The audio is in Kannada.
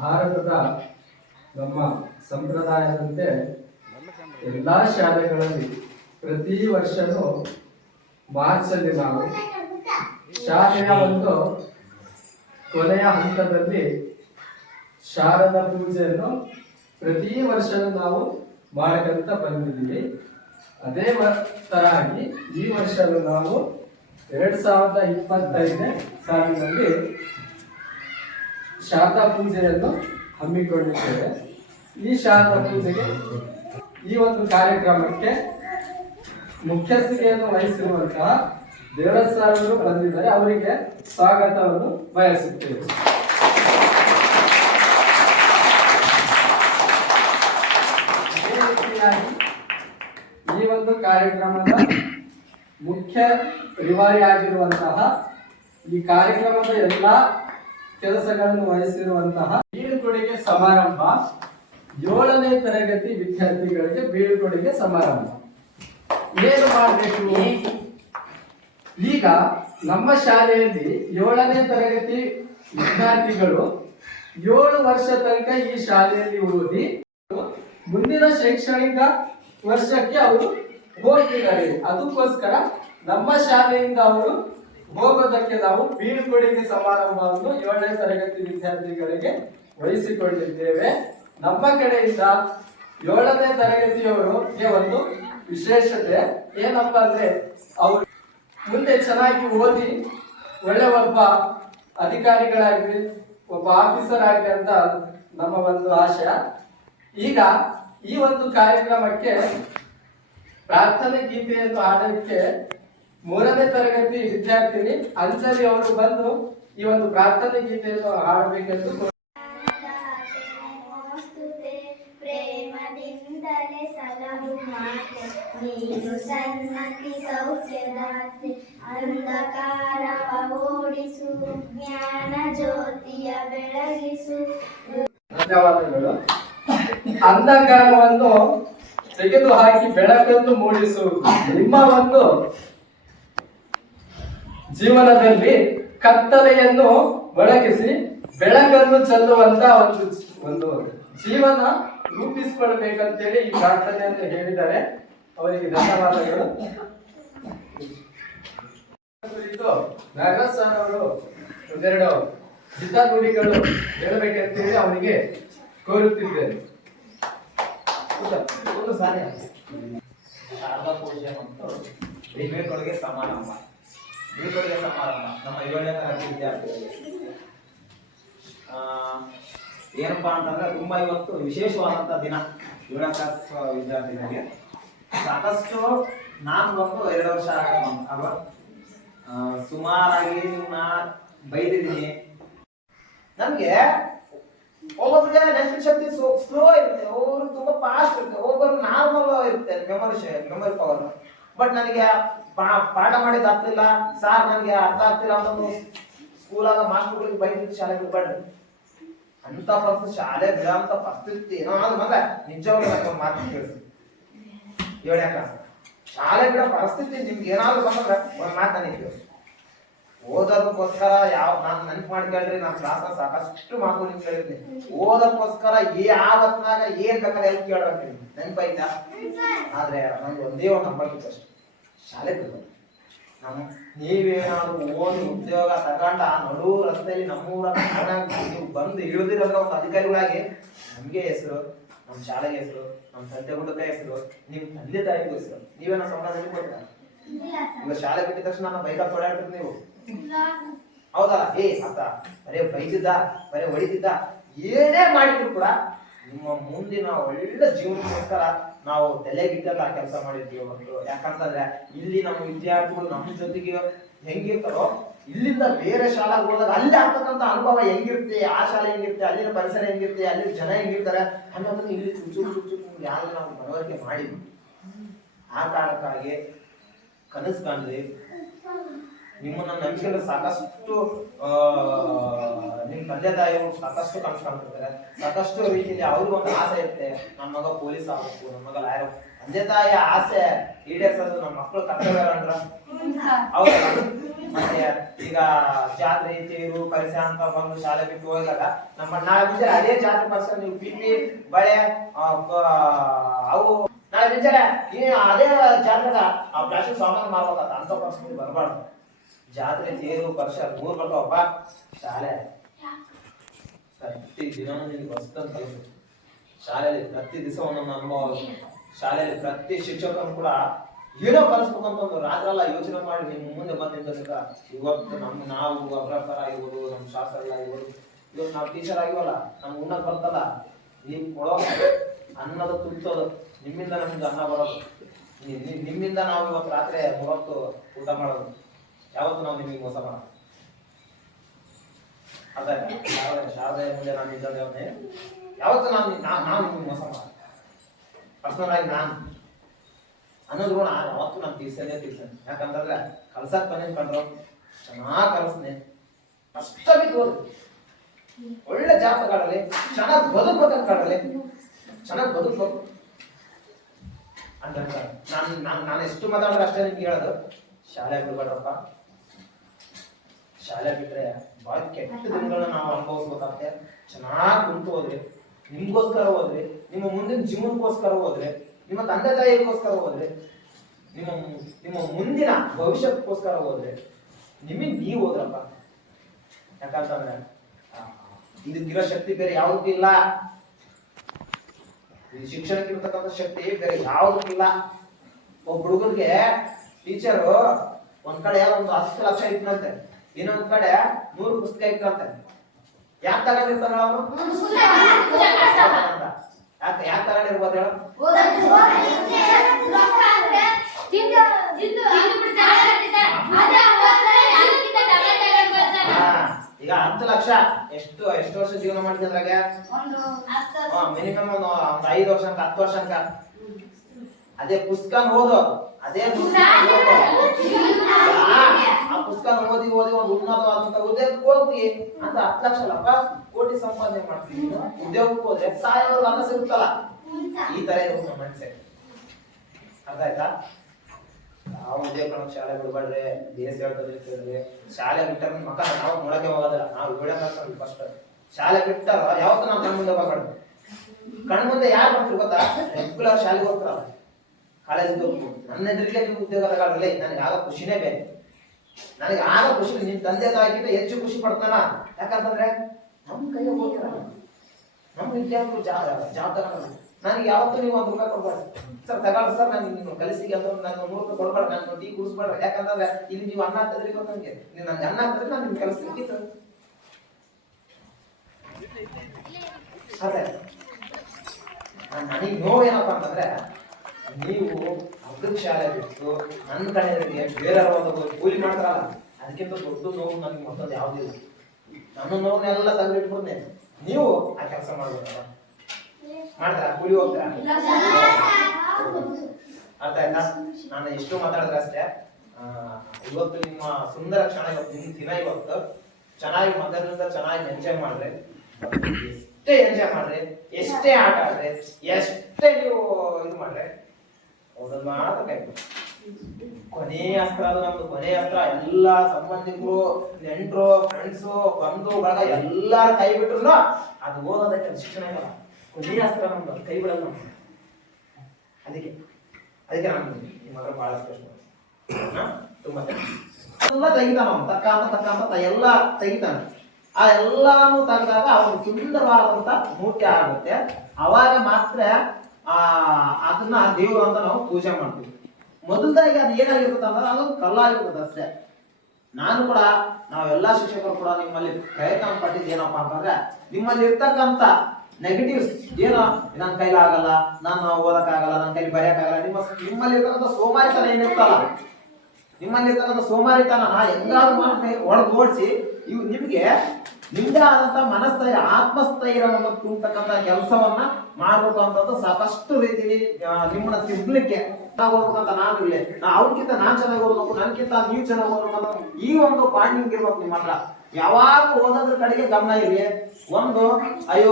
ಭಾರತದ ನಮ್ಮ ಸಂಪ್ರದಾಯದಂತೆ ಎಲ್ಲಾ ಶಾಲೆಗಳಲ್ಲಿ ಪ್ರತಿ ವರ್ಷನೂ ಮಾರ್ಚಲ್ಲಿ ನಾವು ಶಾಲೆಯ ಒಂದು ಕೊನೆಯ ಹಂತದಲ್ಲಿ ಶಾರದಾ ಪೂಜೆಯನ್ನು ಪ್ರತಿ ವರ್ಷವೂ ನಾವು ಮಾಡಕಂತ ಬಂದಿದ್ದೀವಿ. ಅದೇ ತರಹಾಗಿ ಈ ವರ್ಷವೂ ನಾವು 2025ನೇ ಸಾಲಿನಲ್ಲಿ ಶಾರದಾ ಪೂಜೆಯನ್ನು ಹಮ್ಮಿಕೊಂಡಿದ್ದೇವೆ. ಈ ಶಾರದಾ ಪೂಜೆಗೆ ಈ ಒಂದು ಕಾರ್ಯಕ್ರಮಕ್ಕೆ ಮುಖ್ಯಸ್ಥಿಕೆಯನ್ನು ವಹಿಸಿರುವಂತಹ ದೇವರಾಜ್ ಸರ್ ಅವರು ಬಂದಿದ್ದಾರೆ. ಅವರಿಗೆ ಸ್ವಾಗತವನ್ನು ಬಯಸುತ್ತೇವೆ. ಅದೇ ರೀತಿಯಾಗಿ ಈ ಒಂದು ಕಾರ್ಯಕ್ರಮದ ಮುಖ್ಯ ರೂವಾರಿ ಆಗಿರುವಂತಹ ಈ ಕಾರ್ಯಕ್ರಮದ ಎಲ್ಲ ಕೆಲಸಗಳನ್ನು ವಹಿಸಿರುವಂತಹ ಬೀಳ್ಕೊಡುಗೆ ಸಮಾರಂಭ 7ನೇ ತರಗತಿ ವಿದ್ಯಾರ್ಥಿಗಳಿಗೆ ಬೀಳ್ಕೊಡುಗೆ ಸಮಾರಂಭ ಏನು ಮಾಡಬೇಕು? ಈಗ ನಮ್ಮ ಶಾಲೆಯಲ್ಲಿ 7ನೇ ತರಗತಿ ವಿದ್ಯಾರ್ಥಿಗಳು 7 ವರ್ಷ ತನಕ ಈ ಶಾಲೆಯಲ್ಲಿ ಓದಿ ಮುಂದಿನ ಶೈಕ್ಷಣಿಕ ವರ್ಷಕ್ಕೆ ಅವರು ಹೋಗಿದ್ದಾರೆ. ಅದಕ್ಕೋಸ್ಕರ ನಮ್ಮ ಶಾಲೆಯಿಂದ ಅವರು ಹೋಗೋದಕ್ಕೆ ನಾವು ಬೀಳ್ಕೊಡುಗೆ ಸಮಾರಂಭವನ್ನು 7ನೇ ತರಗತಿ ವಿದ್ಯಾರ್ಥಿಗಳಿಗೆ ವಹಿಸಿಕೊಂಡಿದ್ದೇವೆ. ನಮ್ಮ ಕಡೆಯಿಂದ 7ನೇ ತರಗತಿಯವರಿಗೆ ಒಂದು ವಿಶೇಷತೆ ಏನಪ್ಪಾ ಅಂದ್ರೆ ಅವರು ಮುಂದೆ ಚೆನ್ನಾಗಿ ಓದಿ ಒಳ್ಳೆ ಒಬ್ಬ ಅಧಿಕಾರಿಗಳಾಗಲಿ ಒಬ್ಬ ಆಫೀಸರ್ ಆಗಲಿ ಅಂತ ನಮ್ಮ ಒಂದು ಆಶಯ. ಈಗ ಈ ಒಂದು ಕಾರ್ಯಕ್ರಮಕ್ಕೆ ಪ್ರಾರ್ಥನೆ ಗೀತೆಯನ್ನು ಹಾಡಲಿಕ್ಕೆ 3ನೇ ತರಗತಿ ವಿದ್ಯಾರ್ಥಿನಿ ಅಂಜಲಿ ಅವರು ಬಂದು ಈ ಒಂದು ಪ್ರಾರ್ಥನೆ ಗೀತೆಯನ್ನು ಹಾಡಬೇಕೆಂದು ಪ್ರೇಮದಿಂದಲೇ ಸಲಹು ಮಾತೆ ನೀನು ಸನ್ನತಿ ಸೌಖ್ಯದಾತೆ ಅಂಧಕಾರವ ಓಡಿಸು ಜ್ಞಾನ ಜ್ಯೋತಿಯ ಬೆಳಗಿಸು. ಧನ್ಯವಾದಗಳು. ಅಂಧಕಾರವನ್ನು ತೆಗೆದು ಹಾಕಿ ಬೆಳಕನ್ನು ಮೂಡಿಸುವುದು ನಿಮ್ಮ ಒಂದು ಜೀವನದಲ್ಲಿ ಕತ್ತಲೆಯನ್ನು ಬೆಳಗಿಸಿ ಬೆಳಕನ್ನು ಚೆಲ್ಲುವಂತ ಒಂದು ಜೀವನ ರೂಪಿಸಿಕೊಳ್ಬೇಕಂತೇಳಿ ಈ ಪ್ರಾರ್ಥನೆಯನ್ನು ಹೇಳಿದ್ದಾರೆ. ಅವರಿಗೆ ಧನ್ಯವಾದಗಳು. ನಾಗರಾಜ್ ಸರ್ ಅವರು ಒಂದೆರಡು ಹಿತನುಡಿಗಳು ಹೇಳಬೇಕಂತೇಳಿ ಅವರಿಗೆ ಕೋರುತ್ತಿದ್ದೇನೆ. ಶಾರದಾ ಪೂಜೆ ಮತ್ತು ಬೀಳ್ಕೊಡುಗೆ ಸಮಾರಂಭ ನಮ್ಮ 7ನೇ ತರಗತಿ ವಿದ್ಯಾರ್ಥಿಗಳಿಗೆ ಏನಪ್ಪಾ ಅಂತಂದ್ರೆ ತುಂಬಾ ಇವತ್ತು ವಿಶೇಷವಾದಂತ ದಿನ. 7ನೇ ಕ್ಲಾಸ್ ವಿದ್ಯಾರ್ಥಿಗಳಿಗೆ ಸಾಕಷ್ಟು ನಾನು ಬಂದು 2 ವರ್ಷ ಅಲ್ವಾ, ಸುಮಾರಾಗಿ ನಾ ಬೈದಿದ್ದೀನಿ. ನಮ್ಗೆ ಒಬ್ಬೊಬ್ಬರಿಗೆ ನೆನಪಿನ ಶಕ್ತಿ ಸ್ಲೋ ಇರುತ್ತೆ, ಒಬ್ಬರು ತುಂಬಾ ಫಾಸ್ಟ್ ಇರುತ್ತೆ, ಒಬ್ಬರು ನಾರ್ಮಲ್ ಇರುತ್ತೆ ಮೆಮೊರಿ ಪವರ್. ಬಟ್ ನನಗೆ ಪಾಠ ಮಾಡಿದ ಆಗ್ತಿಲ್ಲ ಸಾರ್, ನನಗೆ ಅರ್ಥ ಆಗ್ತಿಲ್ಲ ಅನ್ನೋದು ಸ್ಕೂಲಾಗ ಮಾಸ್ಟರ್ಗಳಿಗೆ ಬೈದಿದ್ದು ಶಾಲೆಗೆ ಬಿಡ್ಬೇಡ್ರಿ ಅಂತ ಪರಿಸ್ಥಿತಿ, ಶಾಲೆ ಬಿಡಂತ ಪರಿಸ್ಥಿತಿ ಏನೋ ಮಗ ನಿಜವಾಗ್ಲೂ ಮಾತು ಕೇಳಿಸಿ. 7ನೇ ಕ್ಲಾಸ್ ಶಾಲೆ ಬಿಡೋ ಪರಿಸ್ಥಿತಿ ನಿಮ್ಗೆ ಏನಾದ್ರು ಬಂದ್ರೆ ಒಂದು ಮಾತು ನನಗೆ ಕೇಳಿಸಿ. ಓದೋದಕ್ಕೋಸ್ಕರ ನಾನು ನೆನಪು ಮಾಡ್ಕೊಳ್ರಿ, ನಾನು ಕ್ಲಾಸ್ ಸಾಕಷ್ಟು ಮಾತು ನಿಮ್ಗೆ ಹೇಳಿದ್ದೀನಿ. ಓದಕ್ಕೋಸ್ಕರ ಯಾವತ್ನಾಗ ಏನ್ ಬೇಕಾದ್ರೆ ಎಲ್ಲಿ ಕೇಳ್ರಿ ನೆನಪೈತಾ. ಆದ್ರೆ ನಂಗೆ ಒಂದೇ ಒಂದು ನಂಬರ್ಗಿತ್ತು ಅಷ್ಟೆ, ಶಾಲೆ ಬಿಡ್ಬೇಕು. ನೀವೇನಾದ್ರು ಓದಿ ಉದ್ಯೋಗ ತಗೊಂಡ ನಡು ರಸ್ತೆಯಲ್ಲಿ ನಮ್ಮೂರ ನೀವು ಬಂದು ಇಳಿದಿರೋದ್ರ ಒಂದು ಅಧಿಕಾರಿಗಳಾಗಿ ನಮ್ಗೆ ಹೆಸರು, ನಮ್ಮ ಶಾಲೆಗೆ ಹೆಸರು, ನಮ್ಮ ತಂದೆ ಗುಡ್ಡದ ಹೆಸರು, ನಿಮ್ ತಂದೆ ತಾಯಿಗೂ ಹೆಸರು. ನೀವೇನೋ ಸಮಾಜದಲ್ಲಿ ಕೊಡ್ತಾರೆ. ಈಗ ಶಾಲೆ ಬಿಟ್ಟಿದ ತಕ್ಷಣ ನಾನು ಬೈಕ ತೊಡಾಡ್ತೀರಿ ನೀವು, ಹೌದಲ್ಲ? ಅತ್ತ ಬರೇ ಬೈದಿದ್ದ ಬರೇ ಹೊಡಿತಿದ್ದ ಏನೇ ಮಾಡಿದ್ರು ಕೂಡ ನಿಮ್ಮ ಮುಂದಿನ ಒಳ್ಳೆ ಜೀವನಕ್ಕೋಸ್ಕರ ನಾವು ತಲೆಗಿಟ್ಟಲ್ಲ ಕೆಲಸ ಮಾಡಿರ್ತೀವಿ ಹೊರತು. ಯಾಕಂತಂದ್ರೆ ಇಲ್ಲಿ ನಮ್ಮ ವಿದ್ಯಾರ್ಥಿಗಳು ನಮ್ಮ ಜೊತೆಗೆ ಹೆಂಗಿರ್ತಾರೋ ಇಲ್ಲಿಂದ ಬೇರೆ ಶಾಲೆಗೆ ಹೋದಾಗ ಅಲ್ಲಿ ಆಗ್ತಕ್ಕಂಥ ಅನುಭವ ಹೆಂಗಿರುತ್ತೆ, ಆ ಶಾಲೆ ಹೆಂಗಿರುತ್ತೆ, ಅಲ್ಲಿನ ಪರಿಸರ ಹೆಂಗಿರುತ್ತೆ, ಅಲ್ಲಿನ ಜನ ಹೆಂಗಿರ್ತಾರೆ ಅನ್ನೋದನ್ನ ಇಲ್ಲಿ ಚುಚ್ಚು ಯಾರು ನಾವು ಮನವರಿಕೆ ಮಾಡಿದ್ವಿ. ಆ ಕಾರಣಕ್ಕಾಗಿ ಕನಸು ಕಾಣ್ರಿ, ನಿಮ್ಮನ್ನ ನಂಬಿಕೆಲ್ಲ ಸಾಕಷ್ಟು ನಿಮ್ ತಂದೆ ತಾಯಿಗಳು ಸಾಕಷ್ಟು ಕನಸು ಕಾಣ್ತಿರ್ತಾರೆ. ಸಾಕಷ್ಟು ರೀತಿಯಲ್ಲಿ ಅವ್ರಿಗೂ ಒಂದು ಆಸೆ ಇರುತ್ತೆ, ನನ್ನ ಮಗ ಪೊಲೀಸ್ ಆಗಬೇಕು, ನನ್ನ ಮಗ ಲಾಯರ್. ತಂದೆ ತಾಯಿಯ ಆಸೆ ಈಡೇರಿಸೋದು ನಮ್ಮ ಮಕ್ಕಳು ಕರ್ತವ್ಯ ಅಂದ್ರ ಹೌದಲ್ಲ? ಮತ್ತೆ ಈಗ ಜಾತ್ರೆ ತೇರು ಪರಿಸರ ಅಂತ ಬಂದು ಶಾಲೆ ಬಿಟ್ಟು ಹೋದಾಗ ನಮ್ಮ ನಾಳೆ ಮುಂಚೆ ಅದೇ ಜಾತ್ರೆ ಪರಿಸರ ನೀವು ಪಿಪಿ ಬಳೆ ಅವು ನಾಳೆ ಮುಂಚೆ ಅದೇ ಜಾತ್ರೆಗ ಆ ಪ್ಲಾಸ್ಟಿಕ್ ಸಾಮಾನು ಮಾಡ್ಬೇಕಂತ ಅಂತ ಪರಿಸ್ಥಿತಿ ಬರಬಾರ್ದು. ಜಾತ್ರೆ ತೇರು ಪರಿಸರ 3 ಬರ್ತಾವಪ್ಪ. ಶಾಲೆ ಪ್ರತಿ ದಿನ ನಿನಗೆ ಹೊಸದನ್ನು ಕಲಿಸು. ಶಾಲೆಯಲ್ಲಿ ಪ್ರತಿ ದಿವಸ ಒಂದೊಂದು ಅನುಭವ. ಶಾಲೆಯಲ್ಲಿ ಪ್ರತಿ ಶಿಕ್ಷಕರು ಕೂಡ ಏನೋ ಕಲಿಸ್ಬೇಕು ಅಂತ ಒಂದು ರಾತ್ರೆಲ್ಲ ಯೋಚನೆ ಮಾಡಿ ನಿಮ್ಮ ಮುಂದೆ ಬಂದಿದ್ದ ಇವತ್ತು ನಾವು ಅಭ್ಯಾಸರ ಆಗಿರ್ಬೋದು, ನಮ್ಮ ಶಾಸ್ತ್ರ ಆಗಿರ್ಬೋದು, ಇವತ್ತು ನಾವು ಟೀಚರ್ ಆಗಿವಲ್ಲ, ನಮ್ಗೆ ಉಣ್ಣಕ್ ಬರ್ತಲ್ಲ, ನೀವು ಕೊಡೋ ಅನ್ನದ ತುಂಬಿಸೋದು ನಿಮ್ಮಿಂದ ನಮ್ಗೆ ಅನ್ನ ಬರೋದು, ನಿಮ್ಮಿಂದ ನಾವು ಇವತ್ತು ರಾತ್ರಿ 3 ಹೊತ್ತು ಊಟ ಮಾಡೋದು. ಯಾವತ್ತು ನಾವು ನಿಮಗೆ ಮೋಸ ಮಾಡೋದು ಅದೇ ಶಾರದೆ ಮುಂದೆ ನಾನು ಇದ್ದೇ ಯಾವತ್ತು ನಾವು ನಿಮ್ಗೆ ಮೋಸ ಮಾಡೋದು. ಪರ್ಸನಲ್ ಆಗಿ ನಾನು ಅನ್ನೋದು ಕೂಡ ಯಾವತ್ತು ನಾನು ತೀರ್ಸೇನೆ. ಯಾಕಂತಂದ್ರೆ ಕಲ್ಸಕ್ ಬಂದಿನ ಕಂಡ್ರು ಚೆನ್ನಾಗಿ ಕಲಿಸ್ನೆ, ಕಷ್ಟ ಬಿದ್ದು ಒಳ್ಳೆ ಜಾತಕಾಡಲಿ, ಚೆನ್ನಾಗಿ ಬದುಕ್ಬೇಕಂತ ಕಾಡಲಿ, ಚೆನ್ನಾಗಿ ಬದುಕ್ಬೇಕು ಅಂತ ನಾನು ಎಷ್ಟು ಮಾತಾಡಿದ್ರೆ ಅಷ್ಟೇ ನಿಮ್ಗೆ ಹೇಳೋದು. ಶಾಲೆ ಬಿಡ್ಬೇಡ್ರಪ್ಪ. ಶಾಲೆ ಬಿಟ್ರೆ ಬಹಳ ಕೆಟ್ಟ ದಿನಗಳನ್ನ ನಾವು ಅನುಭವಿಸ್ಬೇಕಾಗುತ್ತೆ. ಚೆನ್ನಾಗಿ ಕುಂತು ಹೋದ್ರಿ, ನಿಮ್ಗೋಸ್ಕರ ಹೋದ್ರಿ, ನಿಮ್ಮ ಮುಂದಿನ ಜೀವನಕ್ಕೋಸ್ಕರ ಹೋದ್ರಿ, ನಿಮ್ಮ ತಂದೆ ತಾಯಿಗೋಸ್ಕರ ಹೋದ್ರಿ, ನಿಮ್ಮ ಮುಂದಿನ ಭವಿಷ್ಯಕ್ಕೋಸ್ಕರ ಹೋದ್ರೆ ನಿಮಗೆ ನೀವು ಹೋದ್ರಪ್ಪ. ಯಾಕಂತಂದ್ರೆ ಇದಕ್ಕಿರೋ ಶಕ್ತಿ ಬೇರೆ ಯಾವುದೂ ಇಲ್ಲ. ಈ ಶಿಕ್ಷಣಕ್ಕೆ ಇರ್ತಕ್ಕಂಥ ಶಕ್ತಿ ಬೇರೆ ಯಾವುದೂ ಇಲ್ಲ. ಒಬ್ಬ ಹುಡುಗರಿಗೆ ಟೀಚರು ಒಂದ್ ಕಡೆ ಒಂದು 10 ಲಕ್ಷ ಇಟ್ಟಂತೆ, ಇನ್ನೊಂದ್ ಕಡೆ 100 ಪುಸ್ತಕ ಇಟ್ಟಂತೆ. ಯಾಕೆ ತಗೊಂಡಿರ್ತಾನ ಅವನು? ಯಾಕೆ ತಗೊಂಡಿರ್ಬೋದು ಹೇಳು? ಈಗ 10 ಲಕ್ಷ ಎಷ್ಟು ವರ್ಷ ಜೀವನ ಮಾಡ್ತಿದ್ರಾಗ ಮಿನಿಮಮ್ ಒಂದು 5 ವರ್ಷ 10 ವರ್ಷ ಅದೇ ಪುಸ್ತಕ ಓದು, ಅದೇ ಆ ಪುಸ್ತಕ ಓದಿ ಒಂದು ಉನ್ನತವಾದಂತ ಉದ್ಯೋಗಕ್ಕೆ ಹೋಗಿ ಅಂತ 10 ಲಕ್ಷ ಅಲ್ಲಪ್ಪ ಕೋಟಿ ಸಂಪಾದನೆ ಮಾಡ್ತೀವಿ. ಉದ್ಯೋಗಕ್ಕೆ ಹೋದ್ರೆ 1000 ಅನ್ನ ಸಿಗುತ್ತಲ್ಲ. ಈ ತರ ಇರುತ್ತೆ ನಮ್ಮ ಮನಸ್ಸೆ. ಅರ್ಥ ಆಯ್ತಾ? ನಾವು ಉದ್ಯೋಗ ಶಾಲೆ ಬಿಡ್ಬೇಡ್ರಿ, ದೇಶ ಹೇಳ್ತದ್ರಿ. ಶಾಲೆ ಬಿಟ್ಟ ಮಕ್ಕ ನಾವು ನೋಡಕ್ಕೆ ಹೋಗೋದಿಲ್ಲ, ನಾವು ಬಿಡಕ್ಕೆ ಫಸ್ಟ್. ಶಾಲೆ ಬಿಟ್ಟಾರ ಯಾವತ್ತು ನಾವು ಕಣ್ ಮುಂದೆ ಬರ್ಬಾರ್ದು. ಕಣ್ ಮುಂದೆ ಯಾರು ಬರ್ತೀವಿ ಗೊತ್ತಾ? ರೆಗ್ಯುಲರ್ ಶಾಲೆಗೆ ಹೋಗ್ತಾರಲ್ಲ, ಕಾಲೇಜಿಗೆ ಹೋಗ್ಬೋದು. ನನ್ನ ಎದುರಿಗೆ ನೀವು ಉದ್ಯೋಗ ತಗೊಳ್ಳಿ, ನನಗೆ ಆಗ ಖುಷಿನೇ ಬೇರೆ. ನನಗೆ ಆಗ ಖುಷಿ ನಿಮ್ ತಂದೆ ತಾಯಿಗಿಂತ ಹೆಚ್ಚು ಖುಷಿ ಪಡ್ತಾನ. ಯಾಕಂತಂದ್ರೆ ನಮ್ ಕೈಗೆ ಹೋಗ್ತಾರ, ನಮ್ ವಿದ್ಯಾರ್ಥಿ ಜಾತಕ. ನನಗೆ ಯಾವತ್ತೂ ನೀವು 1 ರೂಪಾಯಿ ಕೊಡ್ಬಾರ್ದು. ಸರ್ ತಗೊಳ್ಳಿ ಸರ್, ನಾನು ನಿಮ್ಗೆ ಕಲಿಸಿಗೆ ಅಂತ ನಾನು 100 ರೂಪಾಯಿ ಕೊಡ್ಬಾರ್ದು, ನಾನು ಟೀ ಕುಡಿಸ್ಬಾರ್ದು. ಯಾಕಂತಂದ್ರೆ ಇಲ್ಲಿ ನೀವು ಅನ್ನ ಹಾಕಿದ್ರಿ ಗೊತ್ತ, ನನಗೆ ನೀವು ನನಗೆ ಅನ್ನ ಹಾಕಿದ್ರೆ ನಾನು ನಿಮ್ಗೆ ಕಲಿಸ್ಲಿಕ್ಕಿತ್ತು. ಅದೇ ನನಗೆ ನೋವು ಏನಪ್ಪಾ ಅಂತಂದ್ರೆ, ನೀವು ಹಬ್ಬದ ಶಾಲೆ ಬಿಟ್ಟು ನನ್ನ ಕಡೆ ಬೇರೆಯವರು ಕೂಲಿ ಮಾಡ್ತಾರಲ್ಲ, ಅದಕ್ಕಿಂತ ದೊಡ್ಡ ನೋವು ನನಗೆ ಮತ್ತೊಂದು ಯಾವುದಿಲ್ಲ. ನನ್ನ ನೋವನ್ನೆಲ್ಲ ತೆಗೆದಿಟ್ಬಿಡ್ತೇನೆ. ನೀವು ಆ ಕೆಲಸ ಮಾಡ್ಬೇಕಲ್ಲ, ಮಾಡ್ತಾರ? ಕೂಲಿ ಹೋಗ್ತಾರ? ಅರ್ಥ ಆಯ್ತಾ? ನಾನು ಎಷ್ಟು ಮಾತಾಡಿದ್ರೆ ಅಷ್ಟೇ. ಇವತ್ತು ನಿಮ್ಮ ಸುಂದರ ಕ್ಷಣ, ಇವತ್ತು ನಿಮ್ಮ ದಿನ, ಇವತ್ತು ಚೆನ್ನಾಗಿ ಮಕ್ಕಳಿಂದ ಚೆನ್ನಾಗಿ ಎಂಜಾಯ್ ಮಾಡ್ರಿ. ಎಷ್ಟೇ ಎಂಜಾಯ್ ಮಾಡ್ರಿ, ಎಷ್ಟೇ ಆಟ ಆಡ್ರಿ, ಎಷ್ಟೇ ನೀವು ಇದು ಮಾಡ್ರಿ, ಅದನ್ನ ಮಾತ್ರ ಕೈ ಕೊನೆ ಅಸ್ತ್ರ. ಅದು ನಮ್ದು ಕೊನೆ ಅಸ್ತ್ರ. ಎಲ್ಲಾ ಸಂಬಂಧಿಕರು, ನೆಂಟರು, ಫ್ರೆಂಡ್ಸು, ಬಂಧು ಬಳಗ ಎಲ್ಲಾರ ಕೈ ಬಿಟ್ರು ಅದು ಓದೋದಕ್ಕೆ ಶಿಕ್ಷಣ ಇಲ್ಲ. ಕೊನೆ ಅಸ್ತ್ರ ನಮ್ದು, ಕೈ ಬಿಡಲ್ಲ ನಮ್ದು. ಅದಕ್ಕೆ ನಾನು ನಿಮ್ಮ ಹತ್ರ ಬಹಳ ಸ್ಪಷ್ಟ ತುಂಬಾ ಎಲ್ಲ ತೆಗಿತಾನ, ತಕ್ಕ ಅಂತ ಎಲ್ಲ ತೆಗಿತಾನೆ. ಆ ಎಲ್ಲಾನು ತೆಗೆದಾಗ ಅವನು ಸುಂದರವಾದಂತ ಮೂರ್ತಿ ಆಗುತ್ತೆ. ಅವಾಗ ಮಾತ್ರ ಅದನ್ನ ದೇವರು ಅಂತ ನಾವು ಪೂಜೆ ಮಾಡ್ತೀವಿ. ಮೊದಲದಾಗಿ ಅದು ಏನಾಗಿರುತ್ತೆ ಅಂದ್ರೆ ಅದೊಂದು ಕಲ್ಲಾಗಿರ್ತದೆ ಅಷ್ಟೇ. ನಾನು ಕೂಡ, ನಾವೆಲ್ಲಾ ಶಿಕ್ಷಕರು ಕೂಡ ನಿಮ್ಮಲ್ಲಿ ಪ್ರಯತ್ನ ಪಟ್ಟಿದ್ದು ಏನಪ್ಪಾ ಅಂತಂದ್ರೆ, ನಿಮ್ಮಲ್ಲಿ ಇರ್ತಕ್ಕಂಥ ನೆಗೆಟಿವ್ಸ್ ಏನೋ, ನನ್ನ ಕೈಲಾಗಲ್ಲ, ನಾನು ಓದಕ್ಕಾಗಲ್ಲ, ನನ್ನ ಕೈಲಿ ಬರೆಯಕ್ಕಾಗಲ್ಲ, ನಿಮ್ಮಲ್ಲಿ ಇರ್ತಕ್ಕಂಥ ಸೋಮಾರಿತನ ಏನಿರ್ತಲ್ಲ, ನಿಮ್ಮಲ್ಲಿ ಇರ್ತಕ್ಕಂಥ ಸೋಮಾರಿತನ ಹೆಂಗಾದ್ರು ಮಾಡಿ ಒಳಗೆ ಓಡಿಸಿ ಇವು ನಿಮ್ಗೆ ನಿಮ್ದೇ ಆದಂತ ಮನಸ್ಥೈರ್ಯ, ಆತ್ಮಸ್ಥೈರ್ಯವನ್ನು ತುಂಬತಕ್ಕಂಥ ಕೆಲಸವನ್ನ ಮಾಡ್ಬೇಕು ಅಂತಂದು ಸಾಕಷ್ಟು ರೀತಿಲಿ ನಿಮ್ಮನ್ನ ತಿದ್ದಲಿಕ್ಕೆ ಹೋಗ್ಬೇಕಂತ ನಾನು ಇಲ್ಲಿ. ಅವ್ರಿಗಿಂತ ನಾನ್ ಚೆನ್ನಾಗಿ ಓದ್ಬೇಕು, ನನ್ಗಿಂತ ನೀವು ಚೆನ್ನಾಗಿ ಓದ್ಬೇಕು, ಈ ಒಂದು ಬಾಂಡಿಂಗ್ ಇರ್ಬೇಕು ನಿಮ್ಮ ಹತ್ರ. ಯಾವಾಗ ಓದೋದ್ರ ಕಡೆಗೆ ಗಮನ ಇರಲಿ. ಒಂದು ಅಯ್ಯೋ